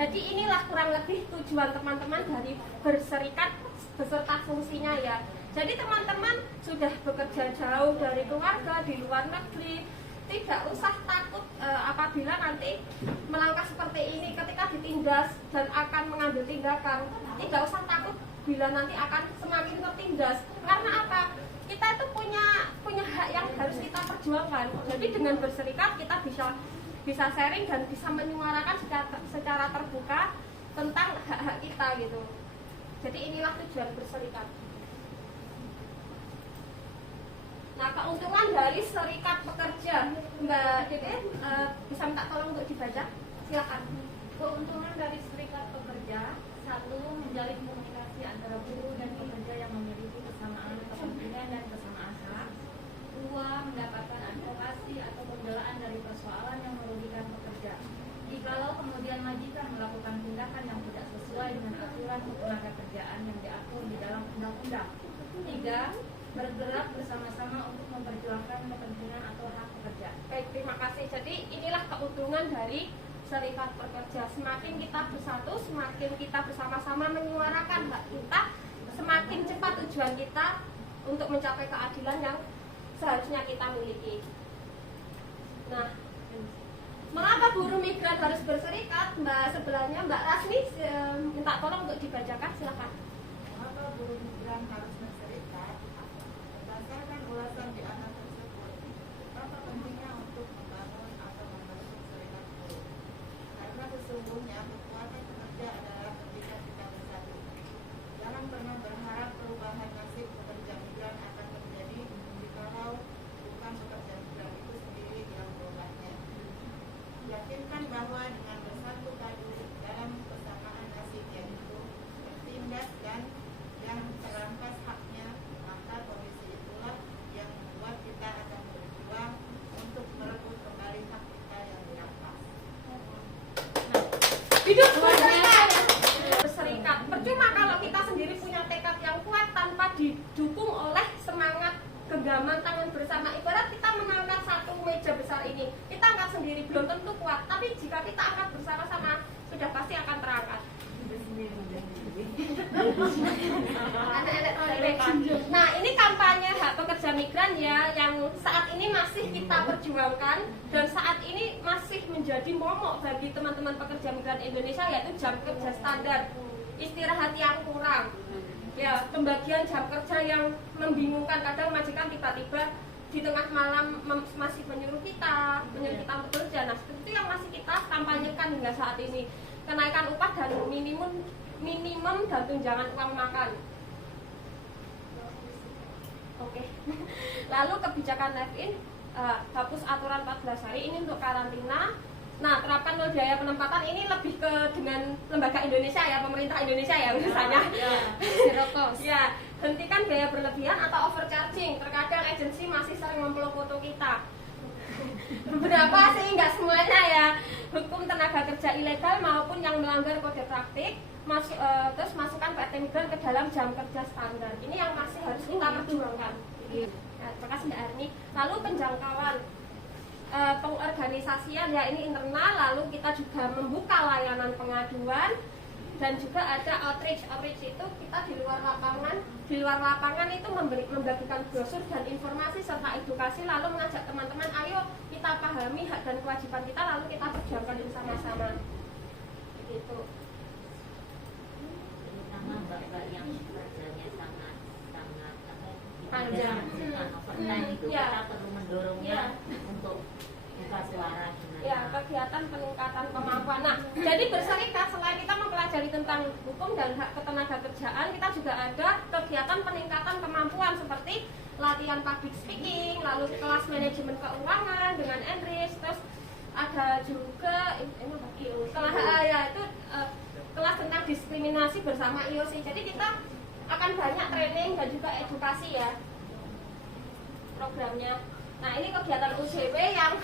Jadi inilah kurang lebih tujuan teman-teman dari berserikat beserta fungsinya ya. Jadi teman-teman sudah bekerja jauh dari keluarga di luar negeri, tidak usah takut apabila nanti melangkah seperti ini ketika ditindas dan akan mengambil tindakan. Tidak usah takut bila nanti akan semakin tertindas. Karena apa? Kita itu punya hak yang harus kita perjuangkan. Jadi dengan berserikat kita bisa sharing dan bisa menyuarakan secara terbuka tentang hak-hak kita gitu. Jadi inilah tujuan berserikat. Nah, keuntungan dari serikat pekerja, Mbak Dede bisa minta tolong untuk dibaca? Silakan. Keuntungan dari serikat pekerja: 1. Menjalin komunikasi antara buruh dan pekerja yang memiliki kesamaan kepentingan dan kesamaan hak. 2. Mendapatkan advokasi atau pembelaan dari persoalan yang merugikan pekerja. Jikalau kemudian majikan melakukan tindakan yang tidak sesuai dengan aturan ketenaga kerjaan yang diatur di dalam undang-undang. 3. Bergerak bersama-sama untuk memperjuangkan kepentingan atau hak pekerja. Baik, terima kasih. Jadi inilah keuntungan dari serikat pekerja. Semakin kita bersatu, semakin kita bersama-sama menyuarakan hak kita, semakin cepat tujuan kita untuk mencapai keadilan yang seharusnya kita miliki. Nah, mengapa buruh migran harus berserikat? Mbak sebelahnya, Mbak Rasmi, minta tolong untuk dibacakan, silakan. Mengapa buruh migran harus berserikat? Berdasarkan ulasan di atas tersebut, betapa pentingnya untuk membangun atau membentuk serikat buruh. Karena sesungguhnya kekuatan pekerja adalah ketika kita bersatu. Jangan pernah berharap perubahan nasib pekerja migran akan terjadi jikalau bukan pekerja migran itu sendiri yang berubahnya. Yakinkan bahwa dengan bersatu padu dalam kesamaan nasib yaitu tertindas dan yang terampas haknya, maka kondisi itulah yang membuat kita akan berjuang untuk merebut kembali hak kita yang dirampas. Hidup berserikat. Percuma kalau kita sendiri punya tekad yang kuat tanpa didukung oleh semangat genggaman tangan bersama. Ibarat kita mengangkat satu meja besar ini, kita angkat sendiri belum tentu kuat, tapi jika kita angkat bersama-sama sudah pasti akan terangkat. Nah, ini kampanye hak pekerja migran ya, yang saat ini masih kita perjuangkan dan saat ini masih menjadi momok bagi teman-teman pekerja migran Indonesia, yaitu jam kerja standar, istirahat yang kurang, ya, pembagian jam kerja yang membingungkan. Kadang majikan tiba-tiba di tengah malam masih menyuruh kita untuk bekerja. Nah, itu yang masih kita kampanyekan hingga saat ini. Kenaikan upah dan minimum dan tunjangan uang makan. Oke. Lalu kebijakan live-in, hapus aturan 14 hari ini untuk karantina. Nah, terapkan nol biaya penempatan ini lebih ke dengan lembaga Indonesia ya, pemerintah Indonesia ya misalnya. Ya, hentikan biaya berlebihan atau overcharging. Terkadang agensi masih sering memfollow foto kita. Beberapa sih, nggak semuanya ya. Hukum tenaga kerja ilegal maupun yang melanggar kode praktik, terus masukkan PT Migran ke dalam jam kerja standar. Ini yang masih harus kita perjuangkan. Nah, terima kasih Mbak Arni. Lalu penjangkauan, pengorganisasian ya, ini internal. Lalu kita juga membuka layanan pengaduan dan juga ada outreach. Outreach itu kita di luar lapangan itu membagikan brosur dan informasi serta edukasi, lalu mengajak teman-teman, ayo kita pahami hak dan kewajiban kita, lalu kita perjuangkan bersama-sama. Begitu. Terutama mbak-mbak yang kerjanya sangat panjang, overtime itu kita perlu mendorongnya untuk buka suara. Ya, kegiatan peningkatan kemampuan. Nah, jadi berserikat selain kita mempelajari tentang hukum dan hak ketenagakerjaan, kita juga ada kegiatan peningkatan kemampuan seperti latihan public speaking, lalu kelas manajemen keuangan dengan Enrich, terus ada juga kelas tentang diskriminasi bersama IOC. Jadi kita akan banyak training dan juga edukasi ya programnya. Nah, ini kegiatan UCW yang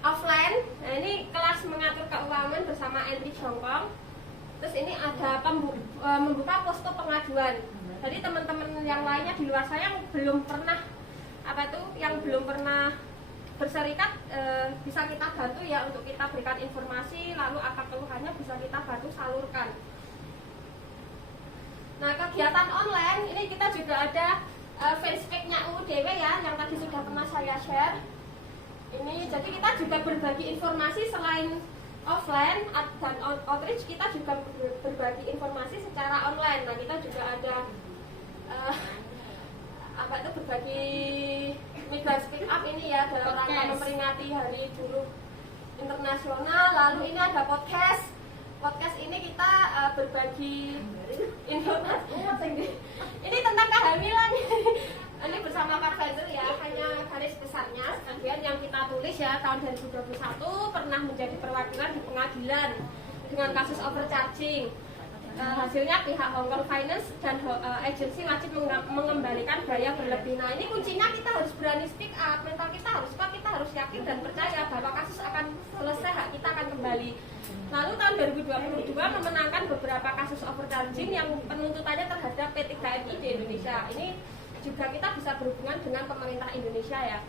offline. Nah, ini kelas mengatur keuangan bersama Enrich Hongkong. Terus ini ada membuka posko pengaduan. Jadi teman-teman yang lainnya di luar saya yang belum pernah berserikat, bisa kita bantu ya untuk kita berikan informasi, lalu apa bisa kita bantu salurkan. Nah, kegiatan online ini kita juga ada fanspage-nya UUDW ya, yang tadi sudah pernah saya share. Ini jadi kita juga berbagi informasi selain offline dan outreach, kita juga berbagi informasi secara online. Nah, kita juga ada berbagi Migran Speak Up ini ya, dalam rangka memperingati Hari Buruh Internasional. Lalu ini ada podcast. Podcast ini kita berbagi informasi. Ini tentang kehamilan. Ini bersama Pak Fadil ya, hanya garis besarnya. Kemudian yang kita tulis ya, tahun 2021 pernah menjadi perwakilan di pengadilan dengan kasus overcharging. Hasilnya pihak Hong Kong Finance dan agensi wajib mengembalikan biaya berlebih. Nah, ini kuncinya kita harus berani speak up, mental kita harus kuat, kita harus yakin dan percaya bahwa kasus akan selesai, hak kita akan kembali. Lalu tahun 2022 memenangkan beberapa kasus overcharging yang penuntutannya terhadap P3MI di Indonesia. Ini juga kita bisa berhubungan dengan pemerintah Indonesia ya.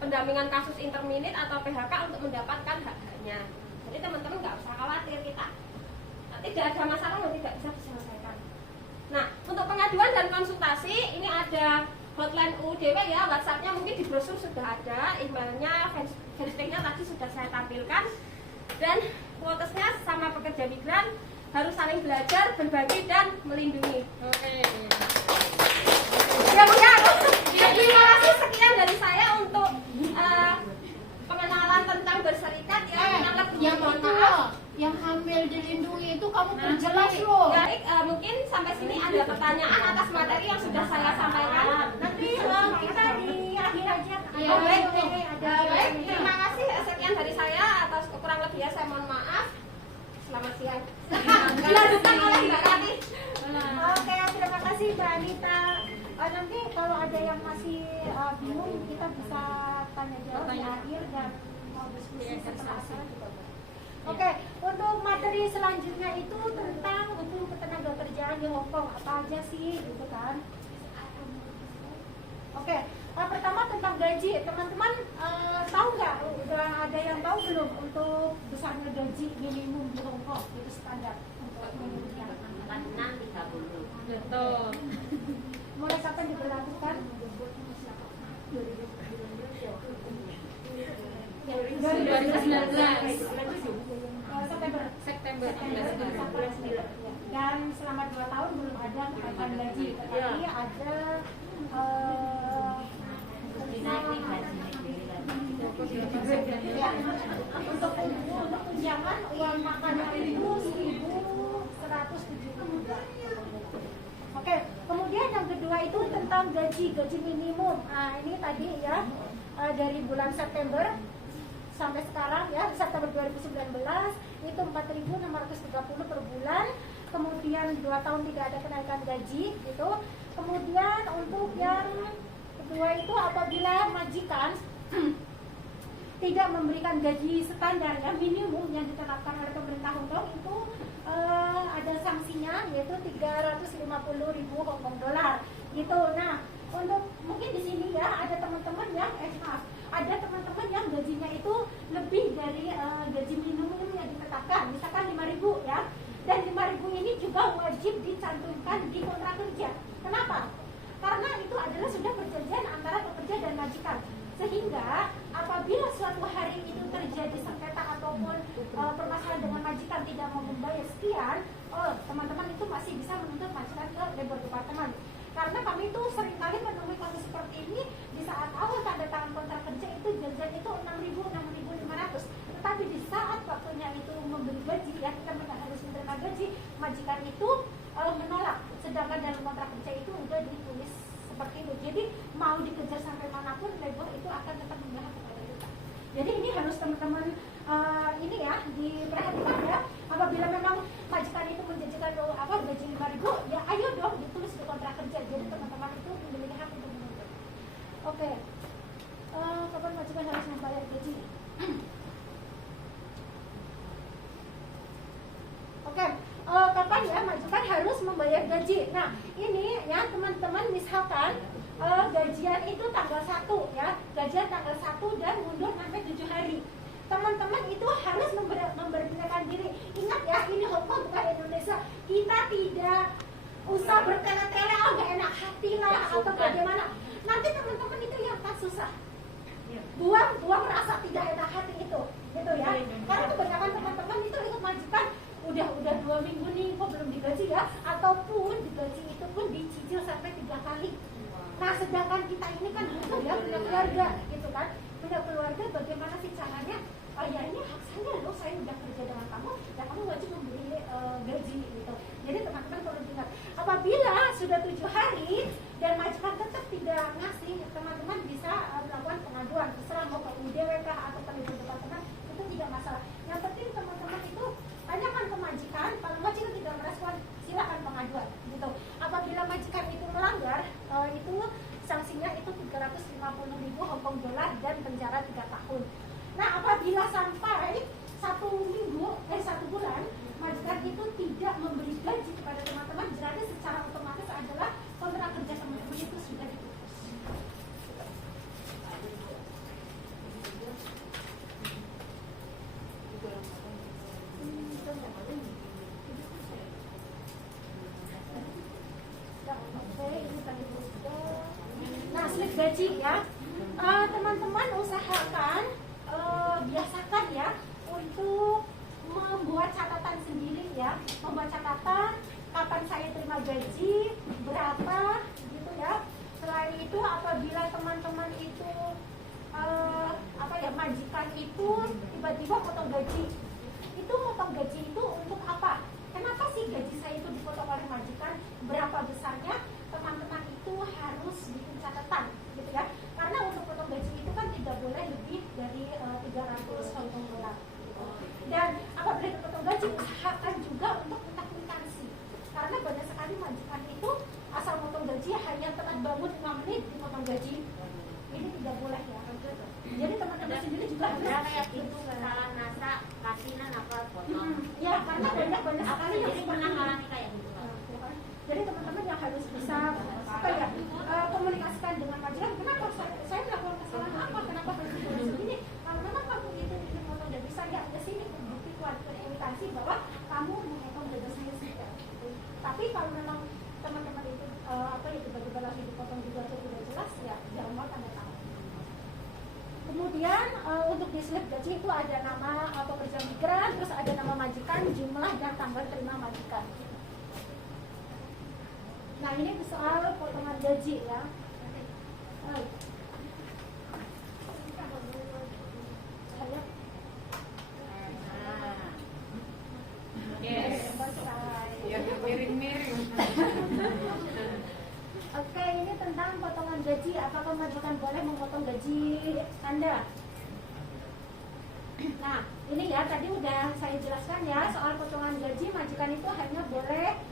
Pendampingan kasus interminate atau PHK untuk mendapatkan hak-haknya. Jadi teman-teman nggak usah khawatir, kita tidak ada masalah yang tidak bisa diselesaikan. Nah, untuk pengaduan dan konsultasi ini ada hotline UUDW ya, WhatsApp-nya mungkin di brosur sudah ada, emailnya, fanspage-nya tadi sudah saya tampilkan. Dan quotesnya sama pekerja migran harus saling belajar, berbagi dan melindungi. Oke. Ya, terima kasih sekian dari saya untuk pengenalan tentang berserikat ya. Yang itu loh, yang hamil dilindungi itu kamu perjelas loh. Baik, mungkin sampai sini ada pertanyaan atas materi yang sudah saya sampaikan. Nanti kita di akhir aja. Ya, baik, baik. Terima kasih sekian dari saya. Atas kurang lebihnya saya mohon maaf. Selamat siang. Dilanjutkan oleh Mbak Rati. Oke, terima kasih Mbak Anita. Nanti kalau ada yang masih bingung kita bisa tanya jawab di akhir dan mau diskusi setelah acara juga. Oke, untuk materi selanjutnya itu tentang hukum ketenagakerjaan di Hong Kong, apa aja sih gitu kan. Oke, pertama tentang gaji. Teman-teman tahu nggak, udah ada yang tahu belum untuk besarnya gaji minimum di Hong Kong, itu standar untuk minimumnya? 6.30. Betul. Mulai kapan diberlakukan? 2019. September. Dan selama 2 tahun belum ada kenaikan gaji, tetapi ada untuk tunjangan uang makanan itu 1.172. Oke, kemudian yang kedua itu tentang gaji minimum. Nah, ini tadi ya dari bulan September sampai sekarang ya, September 2019 itu 4.630 per bulan. Kemudian 2 tahun tidak ada kenaikan gaji gitu. Kemudian untuk yang kedua itu apabila majikan tidak memberikan gaji standar ya, minimum yang ditetapkan oleh pemerintah Hong Kong itu ada sanksinya, yaitu 350.000 Hong Kong dolar gitu. Nah, untuk mungkin di sini ya ada teman-teman yang ada teman-teman yang gajinya itu lebih dari gaji minimum yang ditetapkan, misalkan 5.000 ya. Dan 5.000 ini juga wajib dicantumkan di kontrak kerja. Kenapa? Karena itu adalah sudah perjanjian antara pekerja dan majikan. Sehingga apabila suatu hari itu terjadi sengketa ataupun permasalahan dengan majikan tidak mau membayar sekian, teman-teman itu masih bisa menuntut majikan ke labor department. Karena kami itu seringkali menemui kasus seperti ini di saat awal tanda tangan kontrak kerja itu janjian itu 6.500. Tetapi di saat waktunya itu memberi gaji ya, kita harus menerima gaji, majikan itu menolak. Sedangkan dalam kontrak kerja itu sudah ditulis seperti itu. Jadi mau dikejar sampai manapun, labor itu akan tetap memihak kepada kita. Jadi ini harus teman-teman ini ya diperhatikan ya. Apabila memang majikan itu menjanjikan gaji 5.000, ya ayo dong ditulis di kontrak kerja. Jadi teman-teman itu memiliki hak untuk menuntut. Oke. Kapan majikan harus membayar gaji? Oke. Kapan ya majikan harus membayar gaji? Nah, ini ya teman-teman misalkan gajian itu tanggal 1 ya. Gajian tanggal 1 dan mundur sampai 7 hari. Teman-teman itu harus memberitakan diri. Ingat ya, ini tidak usah bertele-tele, oh gak enak hati lah atau bagaimana. Nanti teman-teman itu yang tak susah. Buang rasa tidak enak hati itu, gitu ya. Karena kebanyakan teman-teman itu ikut majikan udah 2 minggu nih kok belum digaji ya, ataupun digaji itu pun dicicil sampai 3 kali. Nah sedangkan kita ini kan butuh ya, punya keluarga gitu kan, punya keluarga, bagaimana sih caranya? Oh ya ini hak saya loh, saya udah kerja dengan kamu, ya kamu wajib memberi gaji gitu. Jadi teman-teman perlu ingat, apabila sudah 7 hari dan majikan tetap tidak ngasih, teman-teman bisa melakukan pengaduan, terserah mau ke UDWK atau ke departemen, itu tidak masalah. Yang penting teman-teman itu tanyakan ke majikan, kalau majikan tidak merespon, silakan pengaduan gitu. Apabila majikan itu melanggar, itu sanksinya itu 350.000 Hong Kong dollar dan penjara 3 tahun. Nah apabila sampai 1 bulan majikan itu tidak memberi gaji kepada teman-teman, berarti secara otomatis adalah kontrak kerja teman-teman itu sudah diputus. Nah, slip gaji ya, teman-teman usahakan biasakan ya untuk membuat catatan sendiri ya, membuat catatan kapan saya terima gaji, berapa gitu ya. Selain itu apabila teman-teman itu majikan itu tiba-tiba potong gaji, itu potong gaji itu untuk apa? Kenapa sih gaji saya itu dipotong oleh majikan? Berapa besarnya? Teman-teman itu harus bikin catatan gitu ya. Karena untuk potong gaji itu kan tidak boleh lebih dari 300 Hong Kong dollar. Dan apabila dipotong gaji, usahakan juga untuk minta kwitansi. Karena banyak sekali majikan itu asal potong gaji hanya telat bangun 5 menit dipotong gaji. Ini tidak boleh ya. Jadi teman-teman sendiri juga harus kayak itu salah nasa kasinan apa potong. Ya karena banyak sekali yang Jadi pernah ngalami kayak gitu. Jadi teman-teman yang harus bisa komunikasikan dengan majikan, kenapa saya melakukan kesalahan apa, kenapa harus begini? Kalau memang kamu itu memotong gaji saya, ke sini bukti kualifikasi bahwa kamu memotong gaji saya sudah. Tapi kalau memang teman-teman itu tiba-tiba lagi dipotong juga atau tidak jelas, ya jangan mau tanda tangan. Kemudian untuk di slip gaji itu ada nama pekerja migran, terus ada nama majikan, jumlah dan tanggal terima majikan. Nah ini soal potongan gaji ya. Yes. Ya miring-miring. Oke, ini tentang potongan gaji. Apakah majikan boleh memotong gaji Anda? Nah, ini ya tadi udah saya jelaskan ya soal potongan gaji. Majikan itu hanya boleh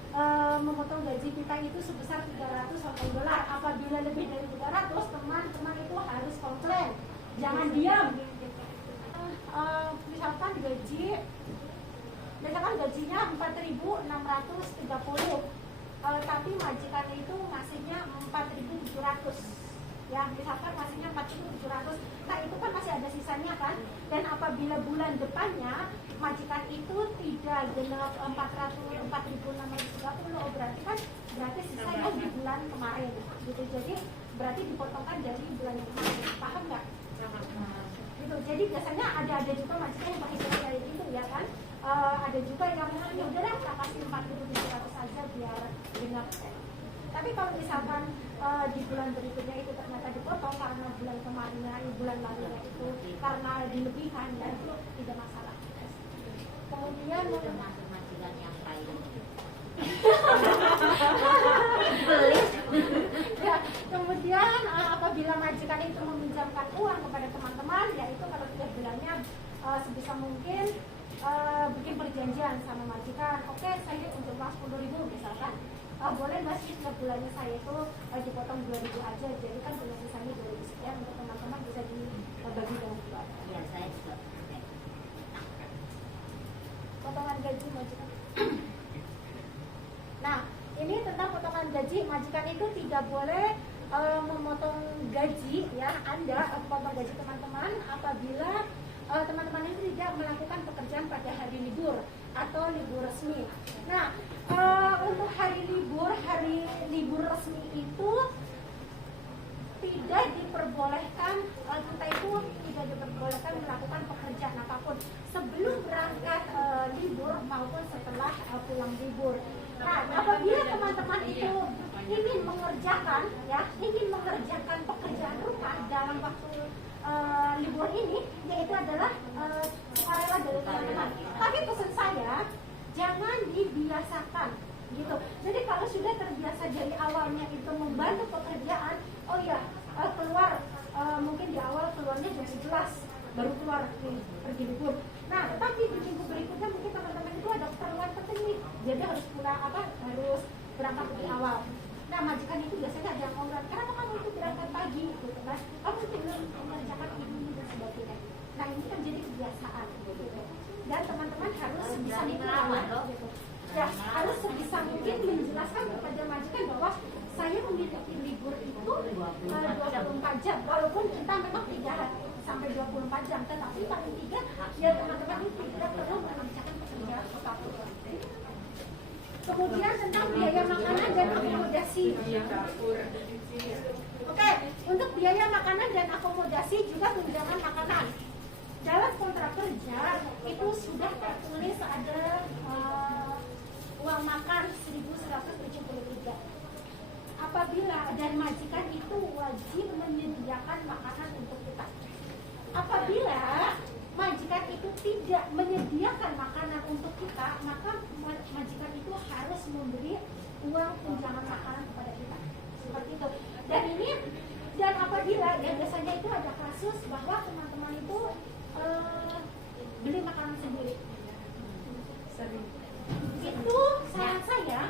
memotong gaji kita itu sebesar 300 Hong Kong dollar. Apabila lebih dari 300, teman-teman itu harus komplain. Jangan diam. Misalkan gajinya 4.630. Tapi majikan itu ngasihnya 4.700. Ya, misalkan ngasihnya 4.700. Nah, itu kan masih ada sisanya kan? Dan apabila bulan depannya majikan itu tidak genap 4.630, berarti sisanya di bulan kemarin gitu. Jadi berarti dipotongkan dari bulan yang kemarin. Paham nggak? Gitu. Jadi biasanya ada juga majikan yang pakai cara kayak gitu ya kan? Ada juga yang ya udahlah kita kasih 4.700 saja biar genap. Tapi kalau misalkan di bulan berikutnya itu ternyata dipotong karena bulan kemarinnya, bulan lalunya itu karena dilebihkan, ya itu tidak masalah. Kemudian Termasuk majikan yang kaya. ya, kemudian apabila majikan itu meminjamkan uang kepada teman-teman, yaitu kalau tiap bulannya sebisa mungkin bikin perjanjian sama majikan. Oke, saya untuk uang 10.000 misalkan. Boleh mas, setiap bulannya saya itu dipotong 2.000 aja, jadi kan punya sisanya 2.000 sekian untuk teman-teman bisa dibagi dengan dua. Iya, saya juga pakai. Potongan gaji majikan. Nah, ini tentang potongan gaji majikan itu tidak boleh memotong gaji ya Anda, memotong gaji teman-teman apabila teman-teman itu tidak melakukan pekerjaan pada hari libur atau libur resmi. Nah, untuk hari libur resmi itu tidak diperbolehkan, kita itu tidak diperbolehkan melakukan pekerjaan apapun sebelum berangkat libur maupun setelah pulang libur. Nah, apabila teman-teman itu ingin mengerjakan pekerjaan rumah dalam waktu libur ini, yaitu adalah sukarela dari teman-teman. Tapi pesan saya, jangan dibiasakan gitu. Jadi kalau sudah terbiasa dari awalnya itu membantu pekerjaan, oh ya keluar mungkin di awal keluarnya jam 11 baru keluar pergi libur. Nah, tetapi di minggu berikutnya mungkin teman-teman itu ada keperluan tertentu, jadi harus harus berangkat lebih awal. Nah, majikan itu biasanya ada yang ngomong, kenapa kamu itu berangkat pagi, gitu kan? Kamu tinggal mengerjakan ini dan sebagainya. Nah, ini kan jadi kebiasaan, gitu. Dan teman-teman harus sebisa mungkin, gitu. Ya, harus sebisa mungkin menjelaskan kepada majikan bahwa saya memiliki libur itu 24 jam, walaupun kita memang 3 sampai 24 jam, tetapi paling tidak ya teman-teman itu tidak perlu mengerjakan pekerjaan apapun. Kemudian tentang biaya makanan dan akomodasi. Oke, untuk biaya makanan dan akomodasi juga tunjangan makanan. Dalam kontrak kerja itu sudah tertulis ada uang makan 1.173. Apabila dan majikan itu wajib menyediakan makanan untuk kita. Apabila majikan itu tidak menyediakan makanan untuk kita, maka majikan itu harus memberi uang tunjangan makanan kepada kita. Seperti itu. Dan apabila dan biasanya itu ada kasus bahwa teman-teman itu beli makanan sendiri. Itu saran saya,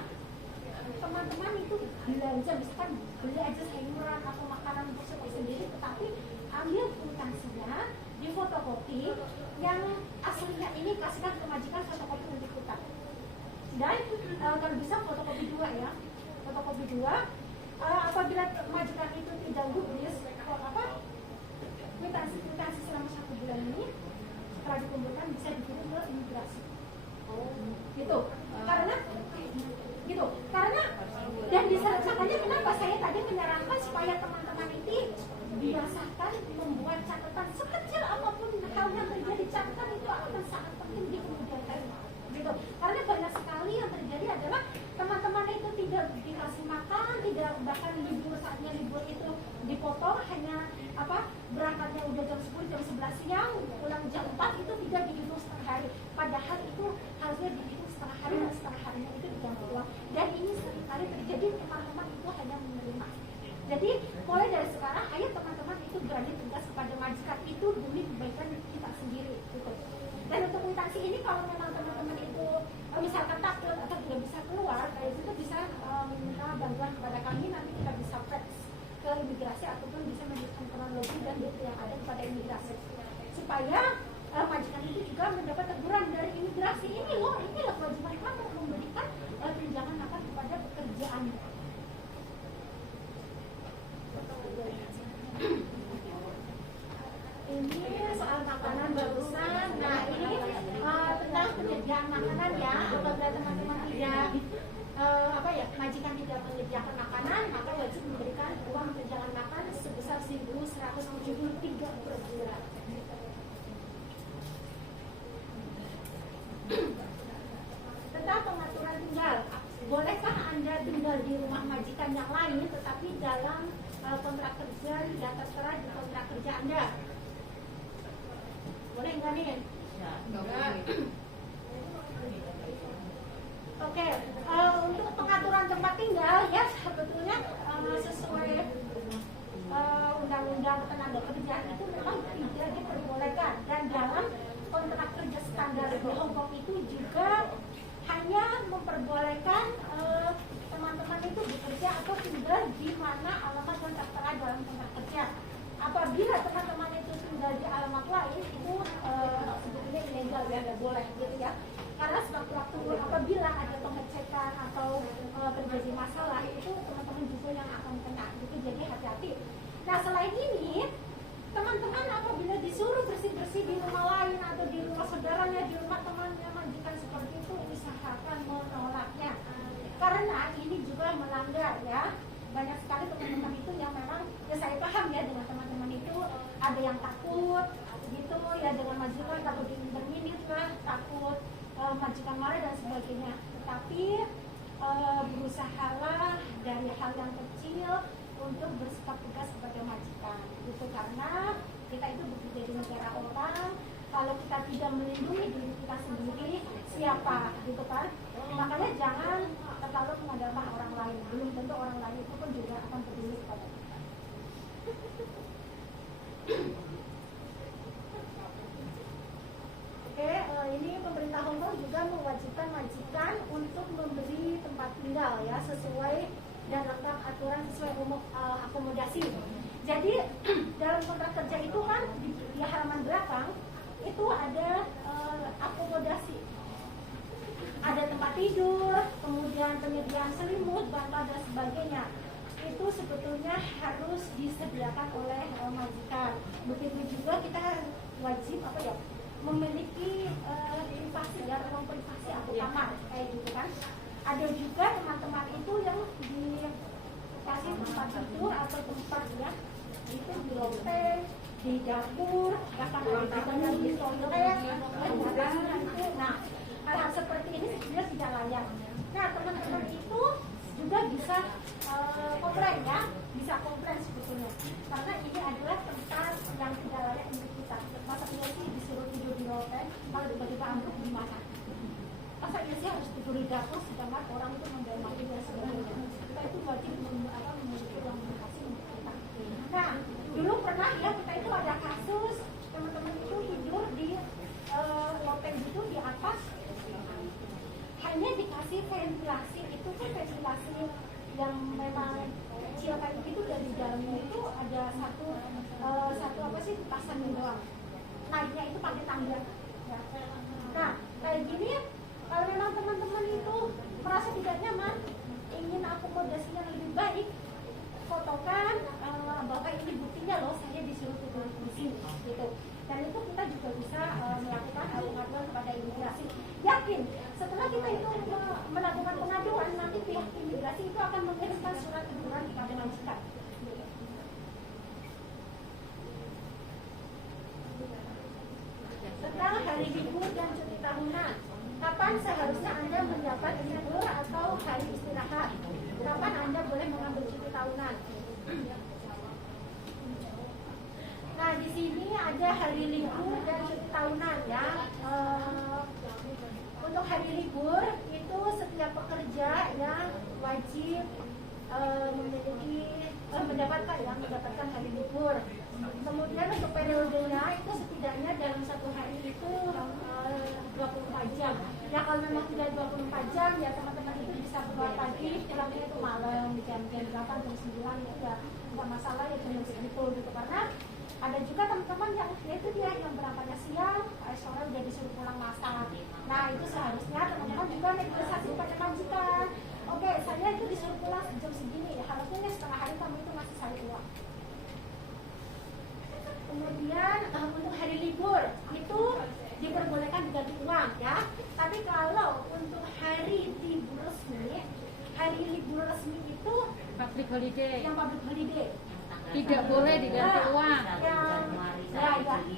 teman-teman itu belanja, misalkan beli aja sayuran atau makanan untuk sendiri, tetapi ambil kwitansinya, di fotokopi, yang aslinya ini kasihkan ke majikan fotokopi untuk kita. Dan kalau bisa fotokopi 2 ya, fotokopi 2. Apabila majikan itu tidak gubris, kwitansi selama 1 bulan ini setelah dikumpulkan bisa dikirim ke imigrasi. Karena dan makanya kenapa saya tadi menyarankan supaya teman-teman ini biasakan membuat catatan sekecil apapun hal yang terjadi, catatan itu akan sangat penting di kemudian hari. Gitu. Karena banyak sekali yang terjadi adalah teman-teman itu tidak dikasih makan, tidak bahkan libur, saatnya libur itu dipotong, hanya berangkatnya udah jam 10, jam 11 siang, pulang jam 4 itu tidak dihitung setengah hari. Padahal itu harusnya dihitung setengah hari dan setengah harinya itu diganti uang. Dan ini seringkali terjadi, teman-teman itu hanya menerima. Jadi mulai dari sekarang, ayo teman-teman itu berani tegas kepada majikan itu demi kebaikan kita sendiri. Gitu. Dan untuk kwitansi ini kalau memang teman-teman itu misalkan takut atau tidak bisa keluar, dari situ bisa meminta bantuan kepada kami, nanti kita bisa fax ke imigrasi ataupun bisa memberikan kronologi dan data yang ada kepada imigrasi supaya majikan itu juga mendapat teguran dari imigrasi, ini loh kewajiban kamu memberikan tunjangan makan kepada pekerjaan. Ini soal makanan barusan. Nah, ini tentang penyediaan makanan ya. Apabila teman-teman tidak majikan tidak menyediakan makanan, maka wajib memberikan uang tunjangan makan sebesar 1.173 per bulan. Tentang pengaturan tinggal, bolehkah Anda tinggal di rumah majikan yang lain tetapi dalam kontrak kerja tidak tertera di kontrak kerja Anda? Boleh nggak nih? Oke, untuk pengaturan tempat tinggal ya sebetulnya sesuai undang-undang tenaga kerjaan itu memang tidak diperbolehkan, dan dalam kontrak kerja standar di Hong Kong itu juga hanya memperbolehkan teman-teman itu bekerja atau tinggal di mana alamat yang tertera dalam kontrak kerja. Apabila teman-teman itu tinggal di alamat lain itu sebetulnya ilegal ya, nggak boleh gitu ya. Karena sewaktu-waktu apabila ada pengecekan atau terjadi masalah itu teman-teman juga yang akan kena gitu, jadi hati-hati. Nah, selain ini teman-teman apabila disuruh bersih-bersih di rumah lain atau di rumah saudaranya, di rumah temannya, majikan seperti itu, ini majikan marah dan sebagainya. Tetapi berusahalah dari hal yang kecil untuk bersikap tegas kepada majikan. Itu karena kita itu bekerja di negara orang. Kalau kita tidak melindungi diri kita sendiri, siapa gitu kan? Makanya jangan terlalu mengandalkan orang lain. Belum tentu orang lain itu pun juga akan peduli kepada kita. Oke, ini pemerintah Hong Kong juga mewajibkan majikan untuk memberi tempat tinggal ya sesuai dan lengkap aturan sesuai akomodasi. Jadi dalam kontrak kerja itu kan di halaman belakang itu ada akomodasi, ada tempat tidur, kemudian penyediaan selimut, bantal dan sebagainya. Itu sebetulnya harus disediakan oleh majikan. Begitu juga kita wajib memiliki privasi ya, ruang privasi atau kamar kayak gitu kan. Ada juga teman-teman itu yang dikasih tempat tidur atau tempat ya itu di loteng, di dapur, bahkan ada di toilet, itu. Nah, hal-hal seperti ini sebenarnya tidak layak. Nah, teman-teman itu juga bisa komplain ya, bisa komplain sebetulnya, karena ini adalah tempat yang tidak layak untuk kita. Masa iya sih disuruh tidur di loteng, kalau tiba-tiba ambruk gimana? Masa iya sih harus tidur di dapur, sedangkan orang itu membayar mati dan sebagainya. Kita itu wajib memiliki ruang privasi untuk kita. Nah, dulu pernah ya kita itu ada kasus teman-teman itu tidur di loteng gitu di atas, hanya dikasih ventilasi. Itu kan ventilasi yang memang kecil kayak begitu, dari dalamnya itu ada satu pasang doang, naiknya itu pakai tangga ya. Nah kayak gini kalau memang teman-teman itu merasa tidak nyaman, ingin akomodasi yang lebih baik, fotokan bahwa ini buktinya loh saya disuruh tidur di sini gitu. Dan itu kita juga bisa melakukan pengaduan kepada imigrasi. Yakin setelah kita itu melakukan pengaduan, nanti pihak imigrasi itu akan mengirimkan surat teguran kepada majikan. Tentang hari libur dan cuti tahunan, kapan seharusnya Anda mendapat libur atau hari istirahat? Kapan Anda boleh mengambil cuti tahunan? Nah, di sini ada hari libur dan cuti tahunan ya. Untuk hari libur itu setiap pekerja yang wajib mendapatkan hari libur. Kemudian untuk periodenya itu setidaknya dalam satu hari itu 24 jam. Ya kalau memang tidak 24 jam ya teman-teman itu bisa keluar pagi, pulangnya itu malam jam 8 jam 9 itu ya nggak masalah ya, jam segitu gitu. Karena ada juga teman-teman yang itu dia yang berangkatnya siang, sore udah disuruh pulang masak. Nah itu seharusnya teman-teman juga negosiasi pada majikan. Oke, saya itu disuruh pulang jam segini, ya harusnya setengah hari kamu itu masih saya uang. Kemudian untuk hari libur itu diperbolehkan diganti uang ya. Tapi kalau untuk hari libur resmi, hari libur resmi itu Public holiday yang public holiday tidak boleh diganti uang.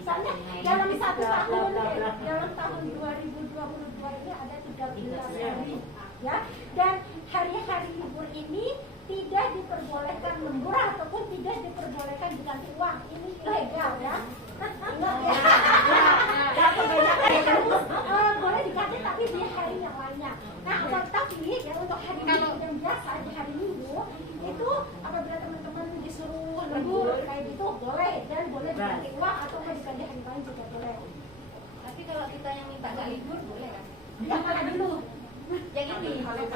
Soalnya dalam satu tahun, dalam tahun 2022 ini ada 13 hari ya. Dan hari-hari libur ini tidak diperbolehkan lembur ataupun tidak diperbolehkan diganti uang. Ini ilegal ya. Ingat ya. Boleh diganti tapi di hari yang lainnya. Nah, tapi ya untuk hari libur yang biasa di hari Minggu itu apabila teman-teman disuruh lembur kayak gitu boleh, dan boleh diganti uang atau mau diganti hari lain juga boleh. Tapi kalau kita yang minta nggak libur boleh kan? Ya mana dulu? Yang ini public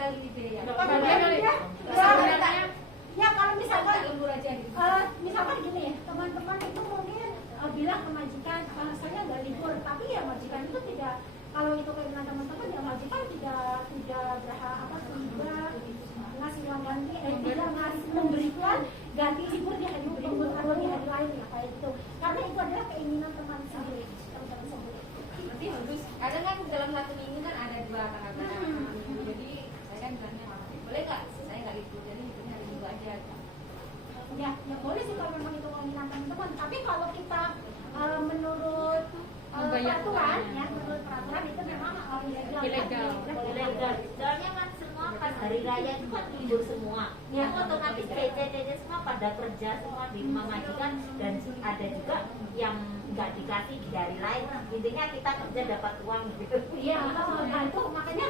holiday ya. Ya kalau misalkan lembur aja gitu. Misalkan gini, teman-teman itu mungkin bilang ke majikan saya nggak libur, tapi ya majikan itu tidak, kalau itu keinginan teman-teman ya majikan tidak berhak ngasih uang ganti, tidak memberikan ganti libur di hari libur atau di hari lain ya kayak gitu, karena itu adalah keinginan teman sendiri. Nanti bagus. Kadang kan dalam satu minggu kan ada 2 tanggal. Jadi saya kan bilangnya boleh nggak? Saya nggak libur, jadi liburnya hari Minggu aja. Ya boleh sih kalau memang itu keinginan teman-teman. Tapi kalau kita menurut peraturan ya, menurut peraturan itu memang Ilegal. Ilegal. Soalnya kan semua pas hari raya itu kan libur semua. Ya. Yang otomatis PC semua pada kerja semua di rumah majikan, dan ada juga yang nggak dikasih di hari lain. Intinya kita kerja dapat uang gitu. Iya, nah itu makanya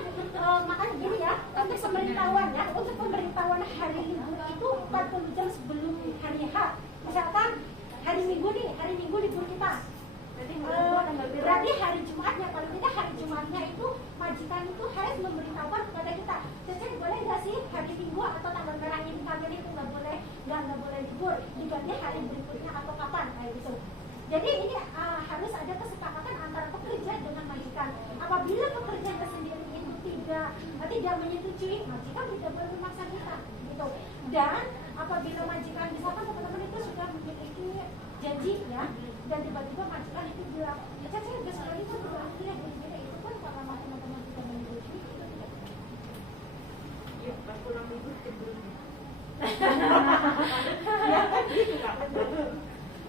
gini ya, untuk pemberitahuan ya, untuk pemberitahuan hari libur itu 40 jam sebelum hari H. Misalkan hari Minggu libur kita. Berarti hari Jumatnya, paling tidak hari Jumatnya itu majikan itu harus memberitahukan kepada kita. Cece boleh nggak sih hari Minggu atau tanggal merah ini kalian itu nggak boleh libur, diganti hari berikutnya atau kapan kayak gitu. Jadi ini harus ada kesepakatan antara pekerja dengan majikan. Apabila pekerjanya sendiri itu tidak menyetujui, majikan tidak boleh memaksa kita, gitu. Dan apabila majikan, misalkan teman-teman itu sudah memiliki janji ya, dan tiba-tiba majikan itu bilang, ya saya udah sekali kan berakhir ya, itu kan karena teman-teman tidak menyetujui. Ya, pas pulang libur cenderung. Ya kan gitu Kak.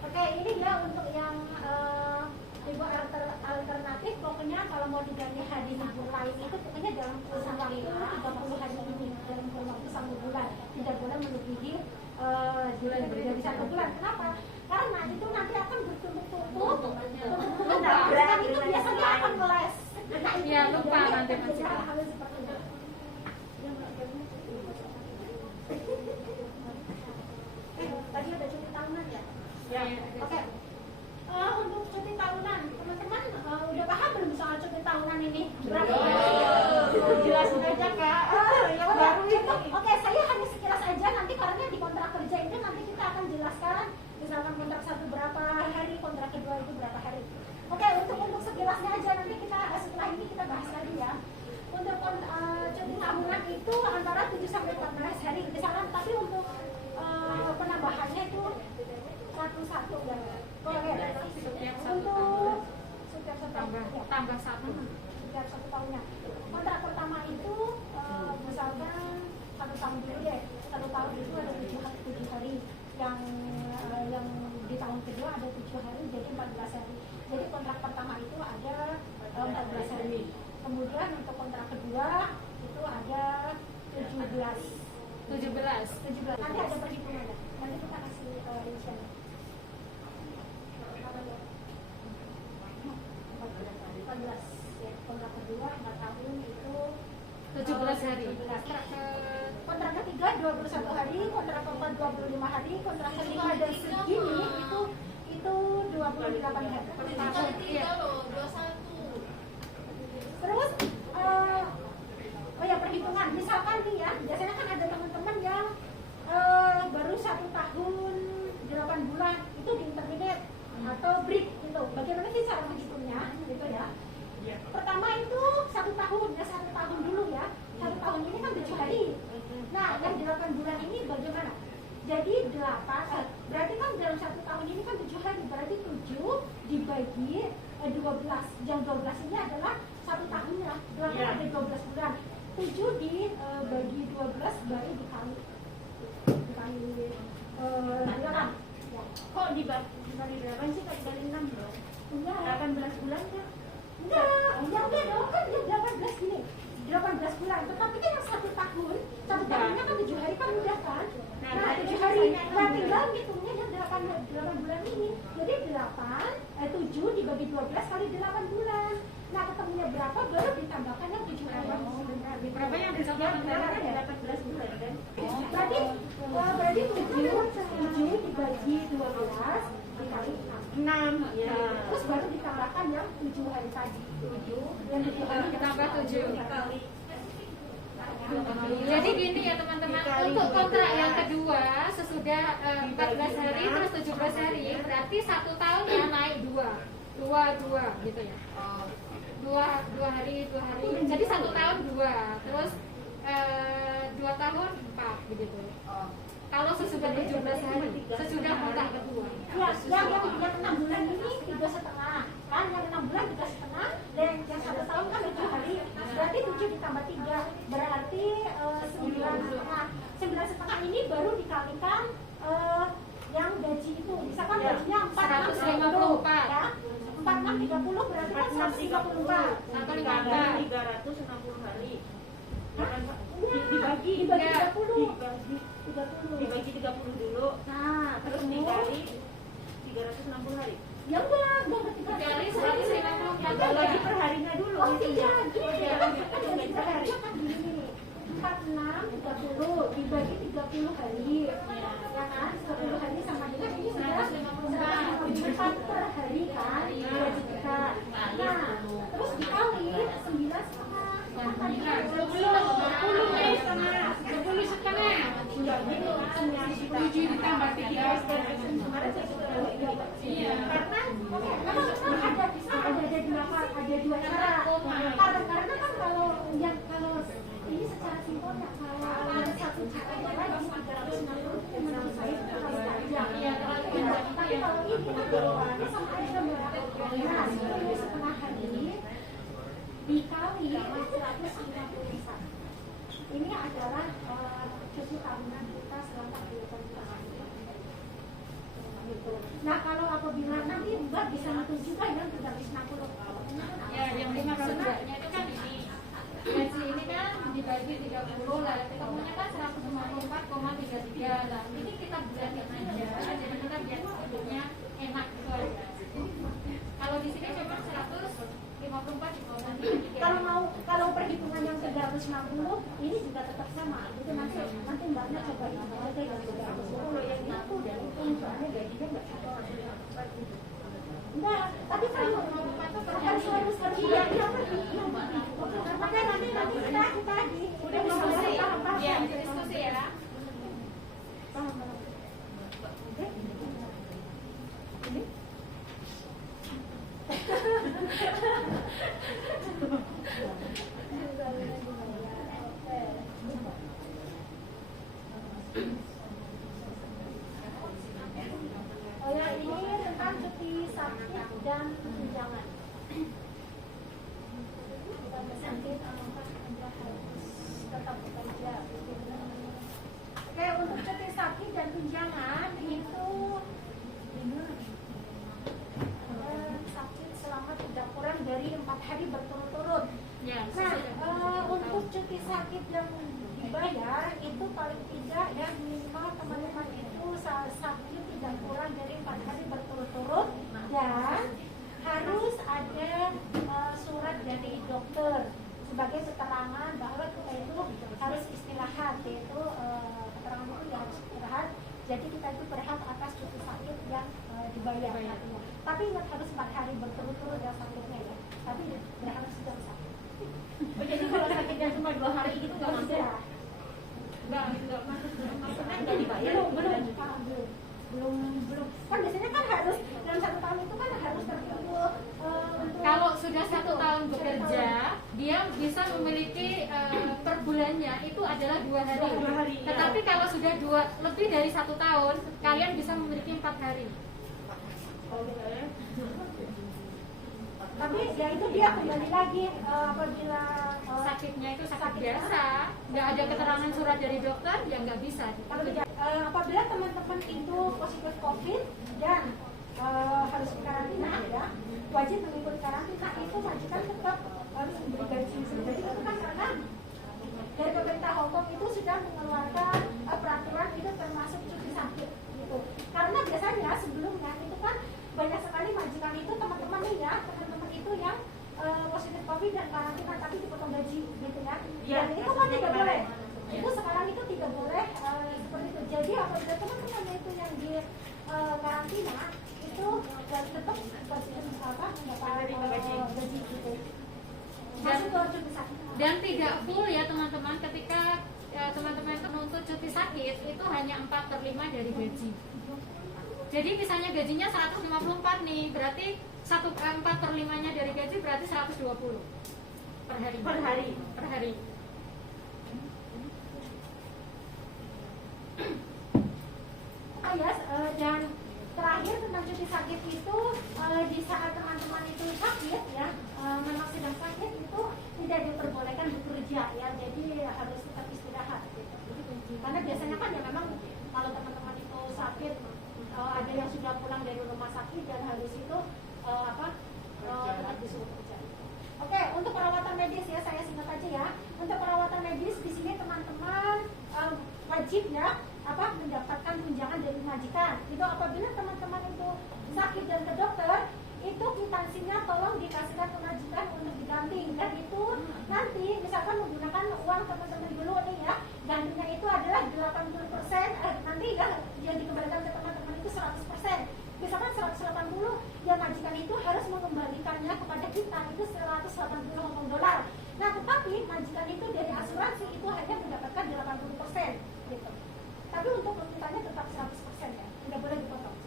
Oke, ini dia untuk yang libur alternatif. Pokoknya kalau mau diganti hari libur lain itu pokoknya dalam kurun waktu 30 hari ini, dalam kurun waktu 1 bulan, tidak boleh melebihi dari 1 bulan. Kenapa? Karena itu nanti akan bertumpuk-tumpuk. Dan itu biasanya akan meles. Iya, lupa nanti majikan. Hal seperti itu. Tadi ada cuti tahunan ya? Ya. Oke. Untuk cuti tahunan, teman-teman udah paham belum soal cuti tahunan ini? Berapa? Jelasin aja Kak. Yang baru itu. Oke, saya hanya sekilas aja, nanti karena di kontrak kerja itu nanti kita akan jelaskan. Misalkan kontrak 1 berapa hari, kontrak kedua itu berapa hari. Oke, untuk sekilasnya aja nanti kita setelah ini kita bahas lagi ya. Untuk cuti tahunan itu antara 7 sampai 14 hari misalkan, tapi untuk penambahannya itu satu-satu ya. Untuk setiap Tambah satu. setiap 1 tahunnya. Kontrak pertama itu misalkan 1 tahun dulu ya. 1 tahun itu ada 7 hari. Yang di tahun kedua ada 7 hari, jadi 14 hari. Jadi kontrak pertama itu ada 14 hari. Kemudian untuk kontrak kedua itu ada 17. 17. Nanti ada perhitungannya. Nanti kita kasih rinciannya. 14 ya, kontrak kedua 4 tahun itu 17 hari. Kontrak ketiga 21 hari, kontrak keempat 25 hari, kontrak kelima dan segini itu 28 hari. Iya. Terus oh ya, perhitungan. Misalkan nih ya, biasanya kan ada teman-teman yang baru 1 tahun 8 bulan itu di intermediate atau break gitu. Bagaimana sih cara menghitungnya gitu ya? Pertama itu 1 tahun ya, 1 tahun dulu ya. 1 tahun ini kan 7 hari. Nah, yang 8 bulan ini bagaimana? Jadi 8, berarti kan dalam 1 tahun ini kan 7 hari, berarti 7 dibagi 12. Yang 12 ini adalah 1 tahunnya, 8 ada 12 bulan. 7 dibagi 12 baru dikali 8. Kok dibagi 8 sih, Kak? Dibagi 6 dong? Enggak. 18 bulan kan? Enggak dong, kan yang 18 gini 18 bulan, tetapi kan yang 1 tahun 1 tahunnya kan 7 hari kan udah kan. Nah 7 hari, nah tinggal hitungnya yang 8 bulan ini. Jadi 7 dibagi 12 kali 8 bulan. Nah ketemunya berapa, baru ditambahkan yang 7 hari. Berapa yang ditambahkan? 18 bulan kan? Berarti 7 dibagi 12 dikali 6 ya. Terus baru ditambahkan yang 7 hari tadi. Yang 7 hari Ditambah 7. dikali. Jadi gini ya teman-teman, untuk kontrak yang kedua sesudah 14 hari terus 17 hari, berarti 1 tahun ya naik 2 gitu ya. 2 hari. Jadi 1 tahun 2, terus 2 tahun 4 begitu. Kalau sesudah 17 hari, sesudah kontrak kedua. Ya, yang 6 bulan ini 3,5 kan, yang 6 bulan 3,5, dan yang 1 tahun kan 7 hari, berarti 7 ditambah 3 berarti 9,5. 9,5 ini baru dikalikan yang gaji itu, misalkan gajinya 4,64 ya, 4630 berarti kan 154. 360 hari. Dibagi Enggak. 30. Dibagi 30 dulu. Nah, Terus dikali 360 hari. Ya enggak berarti Dikali 154 Bagi per harinya dulu. Oh tidak, Iya, jadi perharinya kan gini 4630 dibagi 30 hari ya kan 10 hari sama dengan ini sudah 154 per hari kan gaji kita. Nah terus dikali 7 ditambah 3. Iya. karena ada dua cara karena kan kalau ini secara simpel ya kalau ada satu cara lagi 360 menurut saya itu harus panjang tapi kalau ini kan sama aja nah 10,5 hari dikali 151 ini adalah cuti tahunan kita selama 2 tahun. Nah kalau apabila nanti Mbak bisa ngitung juga yang 360 Ya, yang dimaksudnya itu kan ini. Gaji ini kan dibagi 30 lah, ketemunya kan 154,33. Nah, ini kita bulanin aja, jadi kita biar hidupnya enak gitu aja. Kalau di sini cuma 154,33. kalau perhitungan yang 360 ini juga tetap sama itu nanti Mbaknya coba hitung aja yang 360 yang itu dan itu Mbaknya gajinya nggak sama. Enggak, tapi kalau harus iya makanya nanti kita di Udah diskusi, ya, diskusi ya. paham. Ini oh ya ini tentang cuti sakit dan tunjangan. Sakit apakah Anda harus tetap bekerja? Oke, untuk cuti sakit dan tunjangan itu sakit selama tidak kurang dari 4 hari berturut-turut. Ya, Nah, untuk cuti sakit yang dibayar itu paling tidak ya minimal teman-teman itu sakit tidak kurang dari 4 hari berturut-turut dan harus ada surat dari dokter sebagai keterangan bahwa kita itu harus istirahat, yaitu keterangan itu ya harus istirahat. Jadi kita itu berhak atas cuti sakit yang dibayar. Tapi ingat harus 4 hari berturut-turut ya sakitnya ya. Tapi berhak sedang sakit. Oh, jadi kalau sakitnya cuma 2 hari itu nggak masuk? enggak masuk. Maksudnya nggak dibayar? Belum. Kan biasanya kan harus dalam 1 tahun itu kan harus terkumpul Kalau sudah 1 tahun bekerja, dia bisa memiliki per bulannya itu adalah 2 hari. 2 hari, ya. Tetapi kalau sudah lebih dari 1 tahun, kalian bisa memiliki 4 hari. tapi ya itu dia kembali lagi apabila Sakitnya itu sakit biasa, nggak ada keterangan surat dari dokter, ya nggak bisa. apabila teman-teman itu positif COVID dan harus karantina ya wajib mengikuti karantina itu majikan tetap harus memberi gaji. Jadi itu kan karena dari pemerintah Hongkong itu sudah mengeluarkan peraturan itu termasuk cuti sakit gitu. Karena biasanya sebelumnya itu kan banyak sekali majikan itu teman-teman itu yang positif COVID dan karantina tapi dipotong gaji gitu ya. Dan itu kan tidak boleh. Itu sekarang itu tidak boleh seperti itu. Jadi apabila teman-teman itu yang di karantina itu tetap mendapat gaji gitu. Masuk ke cuti sakit. Dan tidak full ya teman-teman, ketika teman-teman itu menuntut cuti sakit itu hanya 4/5 dari gaji. Jadi misalnya gajinya 154 nih, berarti 4/5-nya dari gaji berarti 120 per hari. Per hari. Oh ya, dan terakhir tentang cuti sakit itu di saat teman-teman itu sakit ya, memang sedang sakit itu tidak diperbolehkan bekerja ya, jadi harus tetap istirahat gitu. Karena biasanya kan ya memang kalau teman-teman itu sakit ada yang sudah pulang dari rumah sakit dan harus itu teman-teman wajib ya mendapatkan tunjangan dari majikan. Itu apabila teman-teman itu sakit dan ke dokter, itu kwitansinya tolong dikasihkan ke majikan untuk diganti. Dan itu nanti misalkan menggunakan uang teman-teman dulu nih ya, gantinya itu adalah 80%, nanti ya yang dikembalikan ke teman-teman itu 100%. Misalkan 180, ya majikan itu harus mengembalikannya kepada kita itu 180 Hong Kong dolar. Nah, tetapi majikan itu dari asuransi itu hanya mendapatkan 80% gitu. Tapi untuk kwitannya tetap 100% ya, tidak boleh dipotong.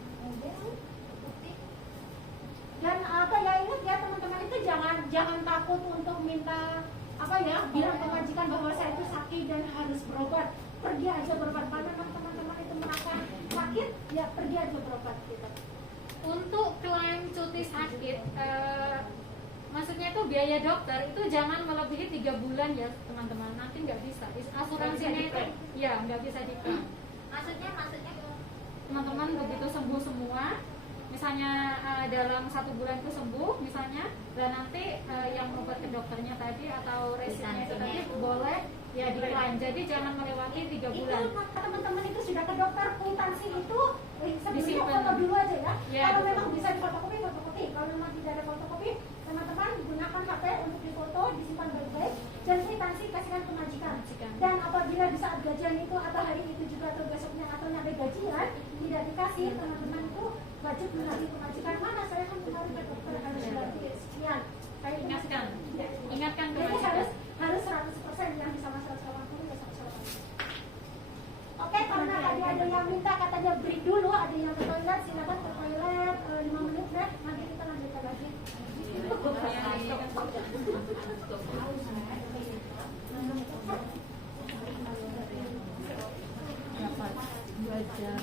Dan ingat ya teman-teman itu jangan takut untuk minta bilang ke majikan bahwa saya itu sakit dan harus berobat. Pergi aja berobat. Kalau memang teman-teman itu merasa sakit, ya pergi aja berobat gitu. Untuk klaim cuti sakit, maksudnya itu biaya dokter itu jangan melebihi 3 bulan ya teman-teman, nanti nggak bisa. Asuransinya itu ya nggak bisa diklaim. Maksudnya Teman-teman begitu sembuh semua, misalnya dalam 1 bulan itu sembuh misalnya, dan nanti yang obat ke dokternya tadi atau resepnya itu tadi boleh ya diklaim. Jadi jangan melewati 3 bulan. Itu teman-teman itu sudah ke dokter, kwitansi itu sebelumnya Disimpan. foto dulu aja ya. Ya, Kalau betul. memang bisa difotokopi, fotokopi. Kalau memang tidak ada fotokopi, teman-teman gunakan HP untuk difoto, disimpan baik-baik, dan kwitansi kasihkan ke majikan. Dan apabila di saat gajian itu atau hari itu juga atau besoknya atau nanti gajian tidak dikasih, teman-teman itu wajib menagih ke majikan, mana saya kan kemarin ke dokter harus ganti sekian. Kayak Ingatkan, ingatkan ke Jadi majikan. harus 100% yang bisa 180 ya 180. Oke, karena tadi ada yang minta katanya break dulu, ada yang ke toilet, silakan ke toilet 5 menit ya. Nanti kita lanjutkan lagi. Dapat 2 jam.